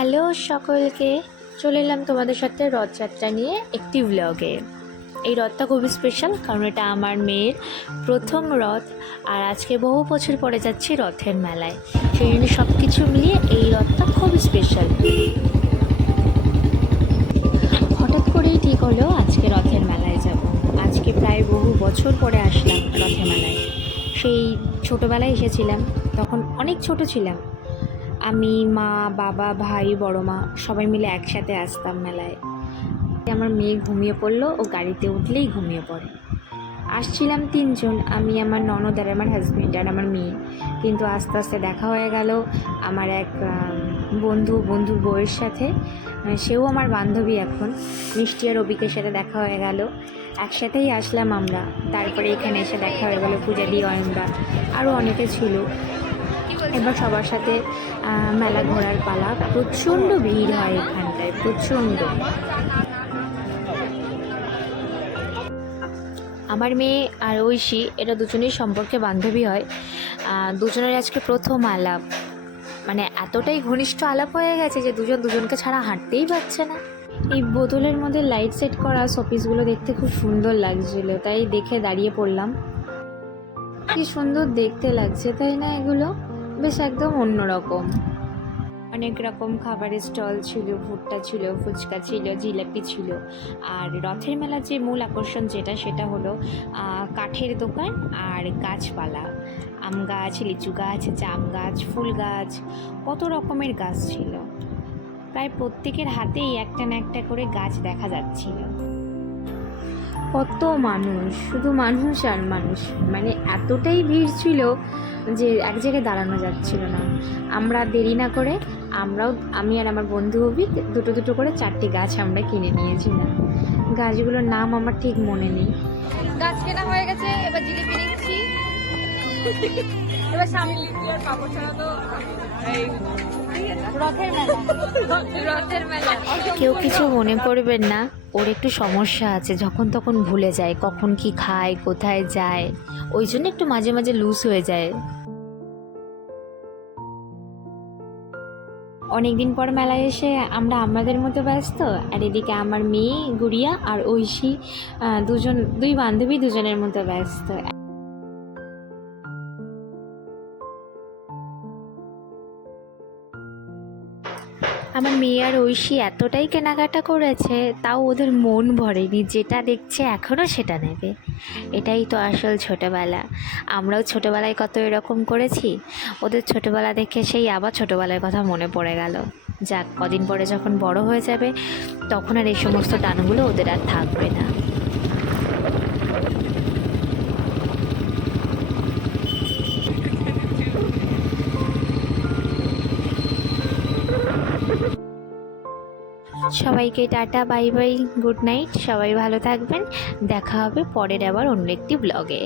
Hello সকলকে, চলে এলাম তোমাদের সাথে রথযাত্রা নিয়ে একটি ব্লগে। এই রথটা খুবই স্পেশাল, কারণ এটা আমার মেয়ের প্রথম রথ। আর আজকে বহু বছর পরে যাচ্ছি রথের মেলায়, সেই জন্য সব কিছু মিলিয়ে এই রথটা খুবই স্পেশাল। হঠাৎ করেই ঠিক হলো আজকে রথের মেলায় যাব। আজকে প্রায় বহু বছর পরে আসলাম রথের মেলায়। সেই ছোটোবেলায় এসেছিলাম, তখন অনেক ছোট ছিলাম। আমি, মা, বাবা, ভাই, বড় মা সবাই মিলে একসাথে আসতাম মেলায়। আমার মেয়ে ঘুমিয়ে পড়লো, ও গাড়িতে উঠলেই ঘুমিয়ে পড়ে। আসছিলাম তিনজন, আমি, আমার ননদ আর আমার হাজব্যান্ড আর আমার মেয়ে। কিন্তু আস্তে আস্তে দেখা হয়ে গেল আমার এক বন্ধুর বউয়ের সাথে। সেও আমার বান্ধবী এখন। মিষ্টি আর অবিকের সাথে দেখা হয়ে গেল, একসাথেই আসলাম আমরা। তারপরে এখানে এসে দেখা হয়ে গেল পূজাদি, অয়নদা, আরও অনেকে ছিল। এবার সবার সাথে মেলা ঘোরার পালা। প্রচণ্ড ভিড় হয় এখানটায়, প্রচণ্ড। আমার মেয়ে আর ঐশী, এরা দুজনেই সম্পর্কে বান্ধবী হয়। দুজনের আজকে প্রথম আলাপ, মানে এতটাই ঘনিষ্ঠ আলাপ হয়ে গেছে যে দুজন দুজনকে ছাড়া হাঁটতেই পারছে না। এই বোতলের মধ্যে লাইট সেট করা শোপিসগুলো দেখতে খুব সুন্দর লাগছিল, তাই দেখে দাঁড়িয়ে পড়লাম। কি সুন্দর দেখতে লাগছে, তাই না? এগুলো বেশ একদম অন্যরকম। অনেক রকম খাবারের স্টল ছিল, ভুট্টা ছিল, ফুচকা ছিল, জিলাপি ছিল। আর রথের মেলার যে মূল আকর্ষণ সেটা হলো কাঠের দোকান আর গাছপালা। আম গাছ, লিচু গাছ, জাম গাছ, ফুল গাছ, কত রকমের গাছ ছিল। প্রায় প্রত্যেকের হাতেই একটা না একটা করে গাছ দেখা যাচ্ছিল। কত মানুষ, শুধু মানুষ আর মানুষ, মানে এতটাই ভিড় ছিল যে এক জায়গায় দাঁড়ানো যাচ্ছিল না। আমরা দেরি না করে আমি আর আমার বন্ধু অভিক দুটো করে 4টি গাছ আমরা কিনে নিয়েছিলাম। গাছগুলোর নাম আমার ঠিক মনে নেই। গাছ কেনা হয়ে গেছে, এবার জিলিপি নিচ্ছি। এবার সামনে লিচু আর পাপড় ছাড়া তো রথের মেলা। কেউ কিছু মনে করবেন না, ওর একটু সমস্যা আছে, যখন তখন ভুলে যায় কখন কি খায়, কোথায় যায়, ওই জন্য একটু মাঝে মাঝে লুজ হয়ে যায়। অনেকদিন পর মেলায় এসে আমরা আমাদের মতো ব্যস্ত, আর এদিকে আমার মেয়ে গুড়িয়া আর ঐশী দুই বান্ধবী দুজনের মতো ব্যস্ত। আমার মেয়ে আর ঐশী এতটাই কেনাকাটা করেছে, তাও ওদের মন ভরেনি। যেটা দেখছে এখনও সেটা নেবে। এটাই তো আসল ছোটোবেলা। আমরাও ছোটোবেলায় কত এরকম করেছি। ওদের ছোটোবেলা দেখে সেই আবার ছোটোবেলার কথা মনে পড়ে গেল। যাক, কদিন পরে যখন বড় হয়ে যাবে তখন আর এই সমস্ত টানগুলো ওদের আর থাকবে না। সবাইকে tata, bye bye, good night. সবাই ভালো থাকবেন, দেখা হবে পরের আবার অন্য একটি ব্লগে।